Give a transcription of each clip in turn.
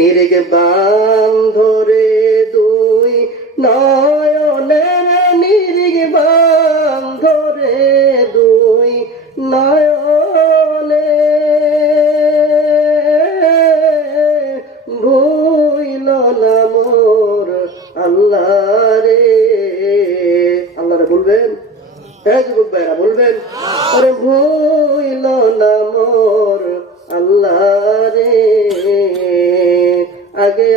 নির্বাণ ধরে দুই নয়নের নির্বাণ ধরে দুই নয়নে ভুইল না মোর আল্লাহ রে। আল্লাহরে বলবেন, এই যুবক ভাইরা বলবেন, আরে ভুইল না মোর আল্লাহ রে। আগে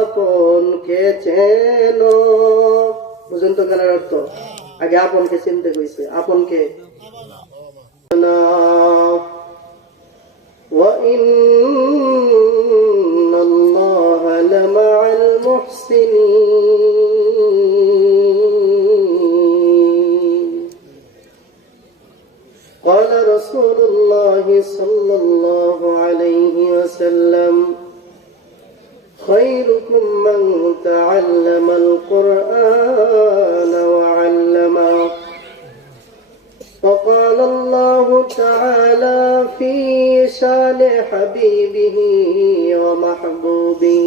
আপনকে চেনো, বুঝুন তো গানের অর্থ? আগে আপনকে চিনতে কইছে, আপনকে ওয়াইন্নাল্লাহা লামাআল মুহসিনিন। قال رسول الله صلى الله عليه وسلم خيركم من تعلم القرآن وعلمه. وقال الله تعالى في شان حبيبه ومحبوبه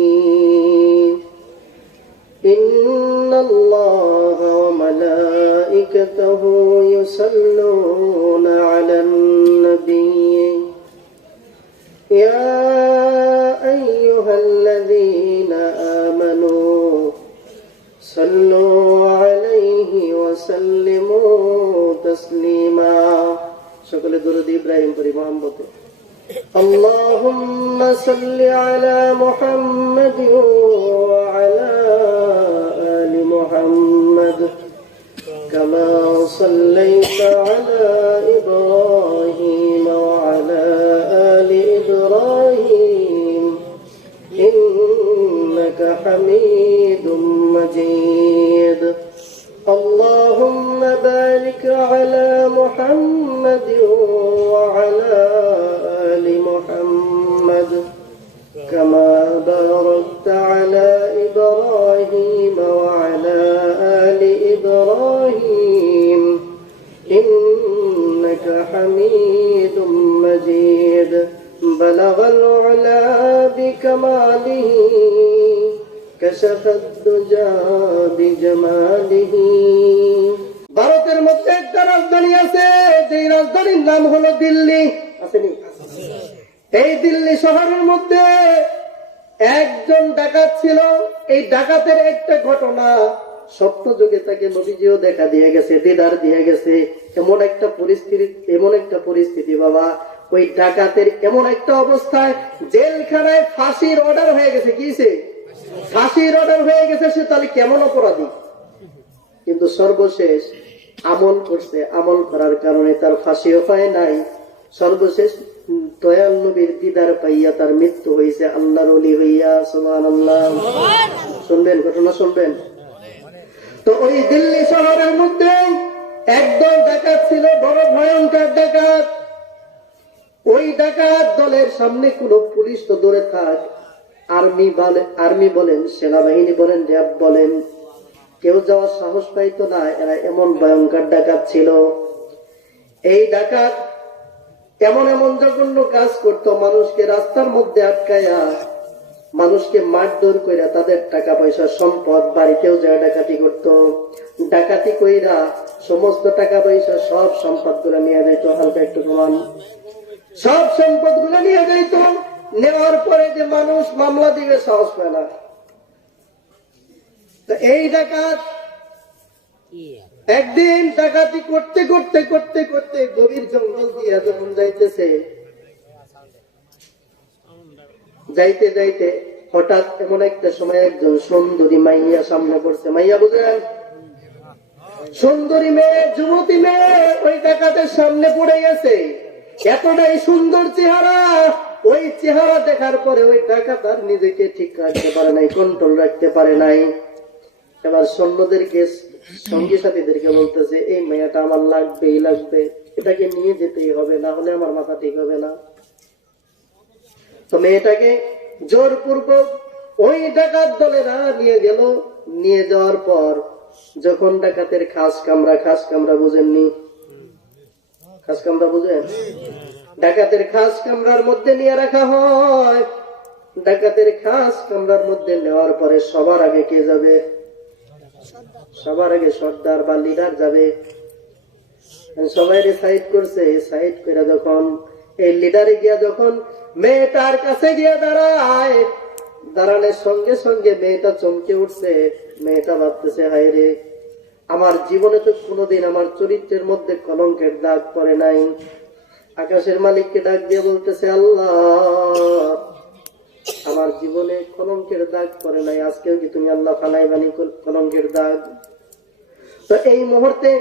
إن الله وملائكته يصلون على النبي يا أيها الذين آمنوا صلوا عليه وسلموا تسليما. সকলে দরুদ ইব্রাহিম পড়ি মোহাম্মদ। اللهم صل على محمد وعلى آل محمد كما صليت على إبراهيم وعلى آل إبراهيم إنك حميد مجيد. اللهم بارك على محمد وعلى آل محمد كما باركت على إبراهيم وعلى آل إبراهيم إنك حميد مجيد. بلغ العلا بكماله كشف الدجى بجماله. ভারতের মধ্যে একটা রাজধানী আছে, যে রাজধানীর নাম হলো দিল্লি। আসেনি? এই দিল্লি শহরের মধ্যে একজন ডাকাত ছিল। এই ডাকাতের একটা ঘটনা স্বপ্ন যুগে তাকে নবীজিও দেখা দিয়ে গেছে, দিদার দিয়ে গেছে। এমন একটা পরিস্থিতি বাবা, ওই ডাকাতের এমন একটা অবস্থায় জেলখানায় ফাঁসির অর্ডার হয়ে গেছে। কিছে? ফাঁসির অর্ডার হয়ে গেছে। সে তাহলে কেমন অপরাধী? কিন্তু সর্বশেষ আমল করছে, আমল করার কারণে তার ফাঁসিও পায় নাই। সর্বশেষ দয়াল নবীর দিদার পাইয়া তার মৃত্যু হয়েছে, আল্লাহর ওলি হইয়া। সুবহানাল্লাহ। শুনবেন ঘটনা, শুনবেন তো। ওই দিল্লি শহরের মধ্যে একদল ডাকাত ছিল, বড় ভয়ঙ্কর ডাকাত। ওই ডাকাত দলের সামনে কোন পুলিশ তো দূরে থাক, আর্মি বলেন, সেনাবাহিনী বলেন, র্যাব বলেন, কেউ যাওয়ার সাহস পাইতো না। এরা এমন ভয়ঙ্কর ডাকাত ছিল। এই ডাকাত এমন এমন জঘন্য কাজ করতো, মানুষকে রাস্তার মধ্যে আটকায়া মানুষকে মারধর করে তাদের টাকা পয়সা সম্পদ, বাড়িতেও যায় ডাকাতি করতো। ডাকাতি কইরা সমস্ত টাকা পয়সা সব সম্পদ গুলো নিয়ে যেত, হালকা একটু কমান, সব সম্পদ গুলো নিয়ে যেত। নেওয়ার পরে যে মানুষ মামলা দিবে সাহস পায় না। তো এই ডাকাত একদিন ডাকাতি করতে করতে করতে করতে গভীর জঙ্গল দিয়ে যখন যাইতেছে, যাইতে যাইতে হঠাৎ এমন একটা সময় একজন সুন্দরী মাইয়া সামনে পড়ছে। মাইয়া বুঝলেন? সুন্দরী মেয়ে, যুবতী মেয়ে ওই ডাকাতের সামনে পড়ে গেছে। এতটাই সুন্দর চেহারা, ওই চেহারা দেখার পরে ওই ডাকাত আর নিজেকে ঠিক রাখতে পারে নাই, কন্ট্রোল রাখতে পারে নাই। এবার সৈন্যদেরকে, সঙ্গী সাথীদেরকে বলতেছে, এই মেয়েটা আমার লাগবেই লাগবে, এটাকে নিয়ে যেতেই হবে, না হলে আমার মাথা ঠিক হবে না। তো মেয়েটাকে জোরপূর্বক ওই ডাকাত দলেরা নিয়ে গেল। নিয়ে যাওয়ার পর যখন ডাকাতের খাস কামরা বুঝেননি? খাস কামরা বুঝেন? ডাকাতের খাস কামরার মধ্যে নিয়ে রাখা হয়। ডাকাতের খাস কামরার মধ্যে নেওয়ার পরে সবার আগে কে যাবে? সবার আগে সর্দার বা লিডার যাবে। সবাই সাইড করছে, সাইড করে যখন এই লিডারে গিয়া যখন মেয়েটার কাছে গিয়া দাঁড়ায়, দাঁড়ানোর সঙ্গে সঙ্গে মেয়েটা চমকে উঠছে। মেয়েটা ভাবতেছে, হায় রে, আমার জীবনে তো কোনোদিন আমার চরিত্রের মধ্যে কলঙ্কের দাগ পড়ে নাই। আকাশের মালিককে ডাক দিয়ে বলতেছে, আল্লাহ, আমার জীবনে কলঙ্কের দাগ পড়ে নাই, আজকেও কি তুমি আল্লাহ ফালাইবানি কলঙ্কের দাগ? তো এই মুহূর্তে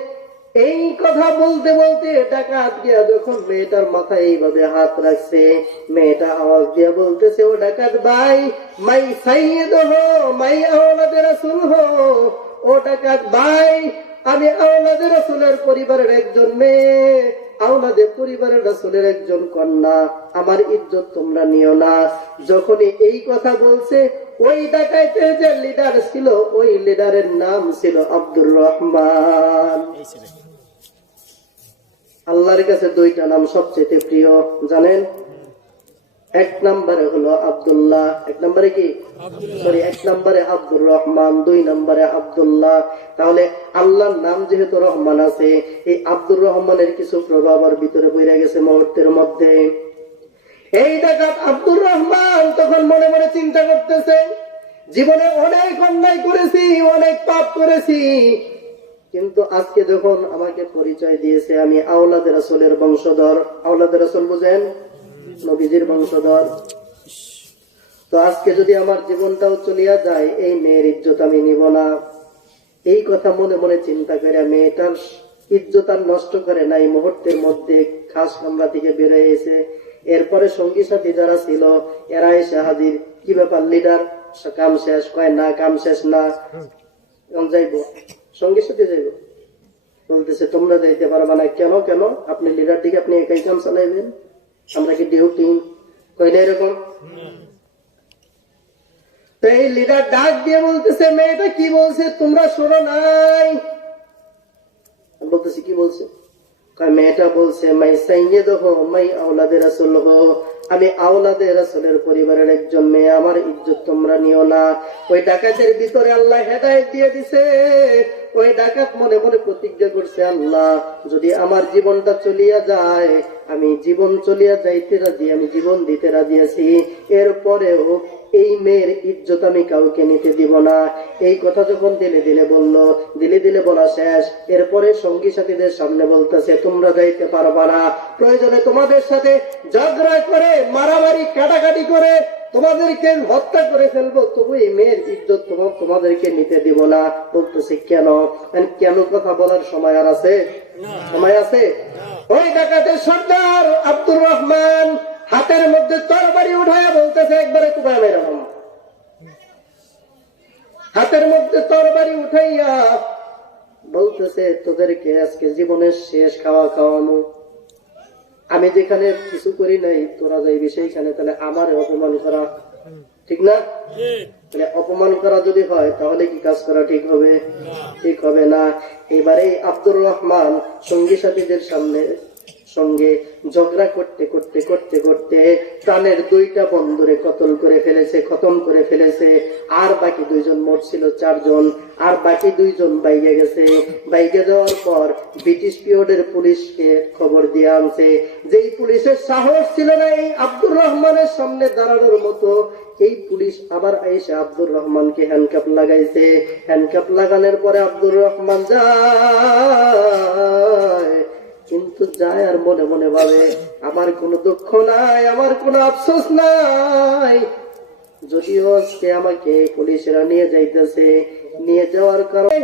এই কথা বলতে বলতে ডাকাত গিয়া যখন মেয়েটার মাথায় এইভাবে হাত রাখছে, মেয়েটা আওয়াজ দিয়া বলতেছে, ও ডাকাত ভাই, মাই সাইয়েদ হো, মাই আওলাদে রাসূল হো। ও ডাকাত ভাই, আমি আওলাদে রাসূলের পরিবারের একজন মেয়ে, আওলাদে পরিবারের রাসূলের একজন কন্যা, আমার ইজ্জত তোমরা নিও না। যখনই এই কথা বলছে, ওই ডাকাতের যে লিডার ছিল, ওই লিডারের নাম ছিল আব্দুর রহমান। আল্লাহর কাছে দুইটা নাম সবচেয়ে প্রিয়, জানেন? এক নম্বরে হলো আব্দুল্লাহ, এক নম্বরে কি সরি এক নম্বরে আব্দুর রহমান, দুই নম্বরে আব্দুল্লাহ। তাহলে আল্লাহর নাম যেহেতু রহমান আছে, এই আব্দুর রহমানের কিছু প্রভাব আর ভিতরে বইরা গেছে মুহূর্তের মধ্যে। এই ডাকাত আব্দুর রহমান তখন মনে মনে চিন্তা করতেছে, জীবনে অনেক অন্যায় করেছি, অনেক পাপ করেছি, কিন্তু আজকে যখন আমাকে পরিচয় দিয়েছে আমি আওলাদে রাসূলের বংশধর, আওলাদে রাসূল বুঝেন, নবীজির বংশধর, তো আজকে যদি আমার জীবনটাও চলিয়া যায়, এই মেয়ের ইজ্জত আমি নিব না। এই কথা মনে মনে চিন্তা করে মেয়েটার ইজ্জত আর নষ্ট করে নাই, মুহূর্তের মধ্যে খাস কামরা থেকে বেরিয়ে এসে এরপরে সঙ্গী সাথী যারা ছিল এরা এসে হাজির। কি ব্যাপার লিডার, কাম শেষ? কয় না, কাম শেষ না, যাইব, সঙ্গীর সাথে যাইব। বলতেছে, তোমরা যাইতে পারবা না। কেন? কেন? আপনি লিডার দিকে আপনি একাই কাম চালাইবেন, আমরা কি ডিউটি? কই না এরকম। তো এই লিডার ডাক দিয়ে বলতেছে, মেয়েটা কি বলছে তোমরা শোনো নাই? বলতেছি, কি বলছে? মেয়েটা বলছে, মাই সাইয়েদ হো, মাই আওলাদে রাসূল হো, আমি আওলাদে রাসূলের পরিবারের একজন মেয়ে, আমার ইজ্জত তোমরা নিও না। ওই ডাকাতের ভিতরে আল্লাহ হেদায়েত দিয়ে দিছে। ওই ডাকাত মনে মনে প্রতিজ্ঞা করছে, আল্লাহ, যদি আমার জীবনটা চলিয়া যায়, আমি জীবন চলিয়া যাইতে রাজি, আমি জীবন দিতে রাজি আছি, এরপরেও এই মেয়ের ইজ্জত আমি কাউকে নিতে দিব না। এই কথা যখন দিলে দিলে বললো, দিলে দিলে বলা শেষ, এরপরে সঙ্গী সাথীদের সামনে বলতেছে, তোমরা যাইতে পারবা না, প্রয়োজনে তোমাদের সাথে ঝগড়া করে, মারামারি কাটাকাটি করে তোমাদেরকে হত্যা করে ফেলবো, তবু এই মেয়ের ইজ্জত তোমাদেরকে নিতে দিব না। বলতেছে, কেন? কেন কথা বলার সময় আর আছে? সময় আছে। ওই ডাকাতের সর্দার আব্দুর রহমান হাতের মধ্যে তরবারি উঠায় বলতেছে, একবারে কুবায় এরকম হাতের মধ্যে তরবারি উঠাইয়া বলতেছে, তোদেরকে আজকে জীবনের শেষ খাওয়া খাওয়ানো। আমি যেখানে কিছু করি নাই, তোরা যাইবি সেইখানে, তাহলে আমার অপমান করা ঠিক না? তাহলে অপমান করা যদি হয়, তাহলে কি কাজ করা ঠিক হবে? ঠিক হবে না। এবারে আব্দুর রহমান সঙ্গী সাথীদের সঙ্গে ঝগড়া করতে করতে করতে করতে প্রাণের দুইটা বন্ধুরে কতল করে ফেলেছে, খতম করে ফেলেছে। আর বাকি দুইজন, মোট ছিল 4 জন, আর বাকি 2 জন বাইকে গেছে। বাইকে যাওয়ার পর ব্রিটিশ পিরিয়ডের পুলিশকে খবর দিয়ে আনছে। যেই পুলিশের সাহস ছিল না এই আব্দুর রহমানের সামনে দাঁড়ানোর মতো, এই পুলিশ আবার এসে আব্দুর রহমানকে হ্যান্ডকাপ লাগাইছে। হ্যান্ডকাপ লাগানোর পরে আব্দুর রহমান যায়, কিন্তু যায় আর মনে মনে ভাবে, আমার কোনো দুঃখ নাই, আমার কোনো আফসোস নাই। যদিও আজকে আমাকে পুলিশেরা নিয়ে যাইতেছে, নিয়ে যাওয়ার কারণে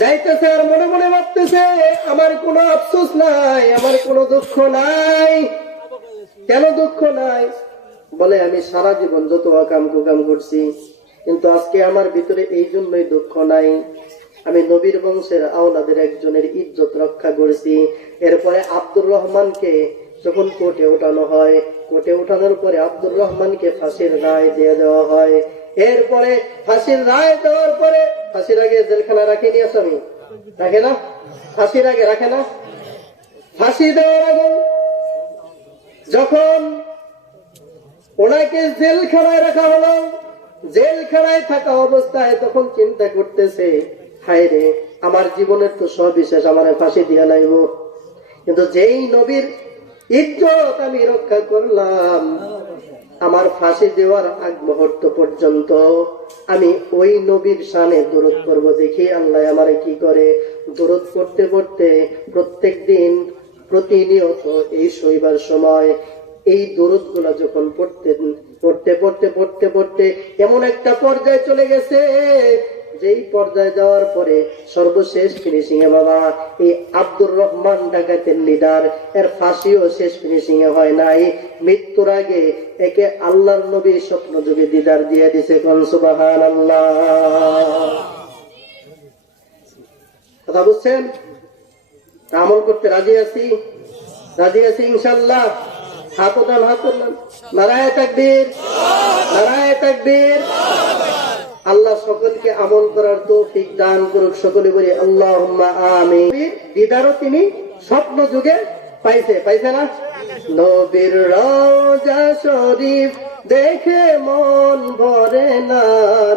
যাইতেছে আর মনে মনে ভাবতেছে, আমার কোনো আফসোস নাই, আমার কোনো দুঃখ নাই। কেন দুঃখ নাই? বলে, আমি সারা জীবন যত অকাম কুকাম করছি, কিন্তু আজকে আমার ভিতরে এই জন্যই দুঃখ নাই, আমি নবীর বংশের আওলাদের একজনের ইজ্জত রক্ষা করেছি। এরপরে আব্দুর রহমানকে যখন কোর্টে উঠানো হয়, কোর্টে উঠানোর পরে আব্দুর রহমানকে ফাঁসির রায় দিয়ে দেওয়া হয়। এরপরে ফাঁসির রায় দেওয়ার পরে, ফাঁসির আগে জেলখানা রাখেনি আসামি, রাখে না? ফাঁসির আগে রাখে না? ফাঁসি দেওয়ার আগে যখন ওনাকে জেলখানায় রাখা হলো। জেলখানায় থাকা অবস্থায় তখন চিন্তা করতেছে, হায় রে, আমার জীবনের তো সবিশেষ, আমার ফাঁসি দিয়া লাইব। কিন্তু যেই নবীর ইজ্জত আমি রক্ষা করলাম, আমার ফাঁসি দেওয়ার আগ মুহূর্ত পর্যন্ত আমি ওই নবীর শানে দরুদ করব, দেখি আল্লাহ আমারে কি করে। দরুদ করতে করতে প্রত্যেক দিন প্রতিনিয়ত এই শোইবার সময় এই দরুদ গুলা যখন পড়তে এমন একটা পর্যায়ে চলে গেছে, যেই পর্যায়ে যাওয়ার পরে সর্বশেষ ফিনিশিং এ বাবা এই আব্দুর রহমান ডাকাতের লিডার, এর ফাঁসিও শেষ ফিনিশিং এ হয় নাই। মৃত্যুর আগে একে আল্লাহর নবী স্বপ্ন যুগে দিদার দিয়ে দিছে। কোন সুবহানাল্লাহ। কথা বুঝছেন? আমল করতে রাজি আছি, রাজি আছি ইনশাআল্লাহ। হাত উঠান, হাত উঠান। নারায়ে তাকবীর, নারায়ে তাকবীর। আল্লাহ সকলকে আমল করার তৌফিক দান করুক। সকলে বলি আল্লাহুম্মা আমিন। দিদারও তিনি স্বপ্ন যুগে পাইছে না? নবীর রওজা শরীফ দেখে মন ভরে না,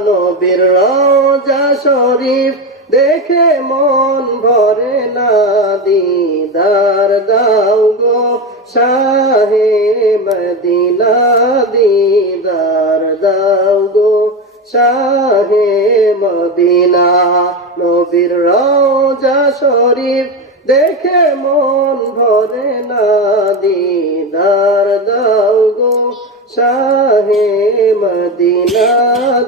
নবীর রওজা শরীফ দেখে মন ভরে না, দিদার দাও গো শাহে মদিনা, দিদার দাও গো শাহে মদিনা। নবীর রওজা শরীফ দেখে মন ভরে না, দিদার দাও গো শাহে মদিনা,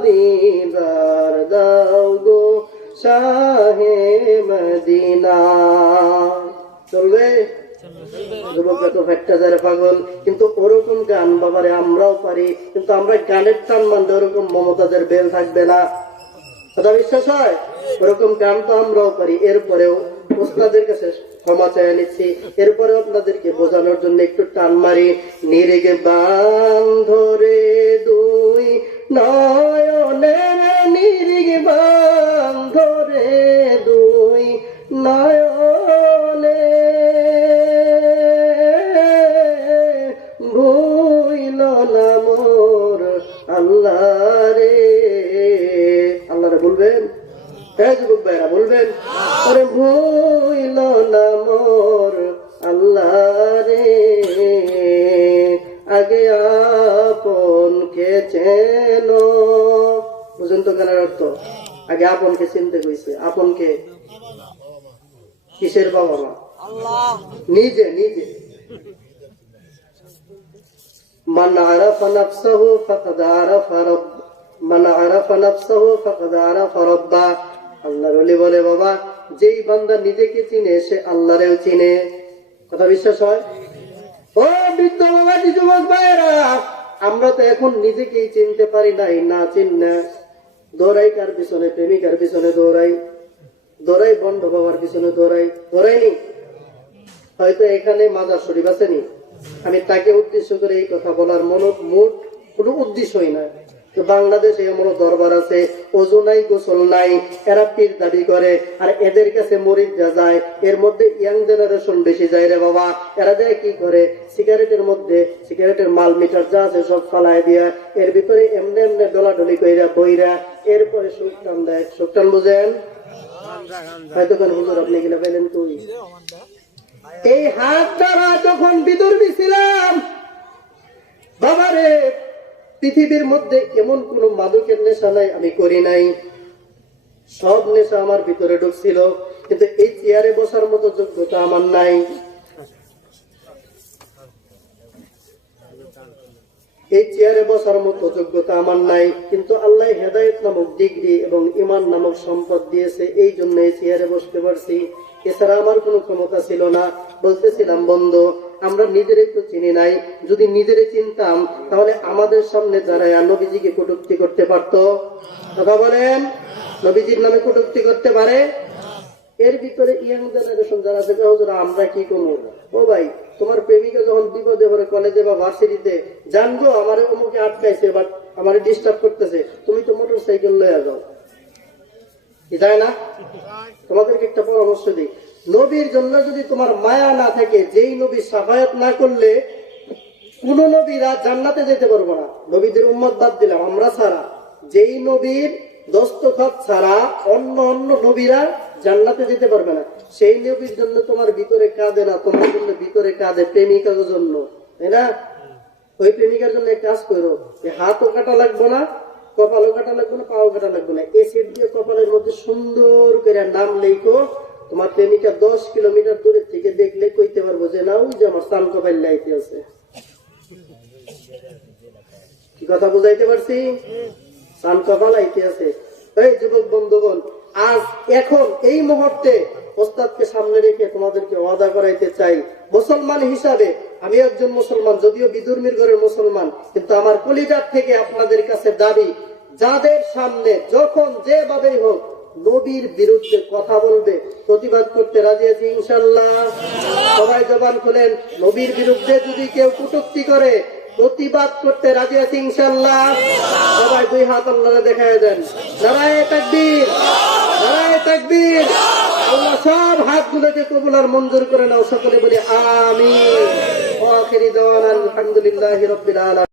দিদার দাও গো শাহে মদিনা। চলবে? যুবক তো ফেটটা যারা পাগল, কিন্তু ওরকম গান বাবারে আমরাও পারি, কিন্তু আমরা গানের টান মানতে ওরকম মমতাজের বেল থাকবে না। কথা বিশ্বাস হয়? ওরকম গান তো আমরাও পারি। এরপরেও ওস্তাদের কাছে ক্ষমা চেয়ে নিচ্ছি। এরপরে আপনাদেরকে বোঝানোর জন্য একটু টান মারি। নিরেগে বান ধরে দুই নয়নের, নিরেগে বান ধরে দুই নয়নে, ভুইল না মোর আল্লাহ রে। আল্লাহ রে বলবেন? হ্যাঁ যুবক ভাইরা বলবেন? আরে ভুইল না মোর আল্লাহ রে, আগে আপনকে চেনো। বুঝুন তো গানের অর্থ? আগে আপনকে চিনতে কইছে। আপনকে কিসের বাবা মা? নিজে নিজে। মান আরাফা নাফসাহু ফাকাদ আরাফা রাব্ব, মান আরাফা নাফসাহু ফাকাদ আরাফা রাব্বা। আল্লাহর ওলি বলে, বাবা যেই বান্দা নিজেকে চিনে সে আল্লাহরেও চিনে। কথা বিশ্বাস হয়? ও বৃদ্ধ বাবাজি, যুবক ভাইয়েরা, আমরা তো এখন নিজেকেই চিনতে পারি নাই। না চিন্না দৌড়াই কার পিছনে? প্রেমিকার পিছনে দৌড়াই, দৌড়াই বন্ধ বাবার পিছনে দৌড়াইনি। হয়তো এখানে মাজার শরীফ আসেনি, আমি তাকে উদ্দেশ্য করে এই কথা বলার মোট কোনো উদ্দেশ্যই না। তো বাংলাদেশে এমন দরবার আছে, ওযু নাই, গোসল নাই, এরা পীর দাবি করে, আর এদের কাছে মরিদ যায়। এর মধ্যে ইয়াং জেনারেশন বেশি যায় রে বাবা। এরা যায় কি করে? সিগারেটের মধ্যে সিগারেটের মাল মিটার যা আছে সব ফালায় দিয়া এর ভিতরে এমনি এমনি ডলাডলি কইরা বইরা এরপরে সুখ টান দেয়। সুখ টান বুঝেন? হয়তো কোন হুজুর আপনি গেলে পেলেন তুই। এই হাত দ্বারা যখন বিদর্ভী ছিলাম বাবারে, পৃথিবীর মধ্যে এমন কোন মাদকের নেশা নাই আমি করি নাই। সব নেশা আমার ভিতরে ঢুকছিল, কিন্তু এই চেয়ারে বসার মতো যোগ্যতা আমার নাই। এই চেয়ারে বসার মতো যোগ্যতা আমার নাই, কিন্তু আল্লাহ হেদায়েত নামক ডিগ্রি এবং ঈমান নামক সম্পদ দিয়েছে, এই জন্য এই চেয়ারে বসতে পারছি। এছাড়া আমার কোনো ক্ষমতা ছিল না। বলতেছিলাম বন্ধু, আমরা নিজেরাই তো চিনি নাই। যদি নিজেরাই চিনতাম তাহলে আমাদের সামনে দাঁড়ায় নবীজিকে কটূক্তি করতে পারতো। কথা বলেন? নবীজির নামে কটূক্তি করতে পারে? এর ভিতরে ইয়াং জেনারেশন যারা আছে, আমরা কি করবো? ও ভাই, তোমার প্রেমিকা যখন বিপদে পড়ে কলেজে বা ভার্সিটিতে, জানবো আমার অমুকে আটকাইছে বা আমার ডিস্টার্ব করতেছে, তুমি তো মোটর সাইকেল লয়ে যাও, যায় না? তোমাদেরকে একটা পরামর্শ দিই, নবীর জন্য যদি তোমার মায়া না থাকে, যেই নবী সাফায়াত না করলে কোন নবীরা জান্নাতে যেতে পারবো না, নবীদের উম্মত বাদ দিলাম আমরা ছাড়া, যেই নবীর দস্তখত ছাড়া অন্য অন্য নবীরা জান্নাতে যেতে পারবে না। সেই নবীর জন্য তোমার ভিতরে কাঁদে না, তোমার জন্য ভিতরে কাঁদে প্রেমিকার জন্য, তাই না? ওই প্রেমিকার জন্য এক কাজ করো, হাতও কাটা লাগবে না, কপালও কাটা লাগবে না, পাও কাটা লাগবে না, এই সেট দিয়ে কপালের মধ্যে সুন্দর করে নাম লেখো। তোমার প্রেমিকা 10 কিলোমিটার দূরে থেকে দেখলে কইতে পারবো যে না, ওই যে আমার স্নান কপাল লাইতে আছে। কি কথা বুঝাইতে পারছি? স্নান কপাল আইতে আছে। এই যুবক বন্ধুগণ, আজ এখন এই মুহূর্তে ওস্তাদকে সামনে রেখে তোমাদেরকে ওয়াদা করাইতে চাই, মুসলমান হিসাবে আমি একজন মুসলমান, যদিও বিধর্মীর ঘরের মুসলমান, কিন্তু আমার কলিজার থেকে আপনাদের কাছে দাবি, যাদের সামনে যখন যেভাবেই হোক নবীর বিরুদ্ধে কথা বলবে, প্রতিবাদ করতে রাজি আছি ইনশাল্লাহ। সবাই জবান খুলেন, নবীর বিরুদ্ধে যদি কেউ কটূক্তি করে প্রতিবাদ করতে রাজি আছি ইনশাল্লাহ। সবাই দুই হাত আল্লাহরে দেখায় দেন, নারায়ে তাকবীর, নারায়ে তাকবীর। আল্লাহ সব হাতগুলোকে কবুল আর মঞ্জুর করে নাও, সকলে বলি আমিন। ওয়া আখিরি দাওয়ানা আলহামদুলিল্লাহি রাব্বিল আলামিন।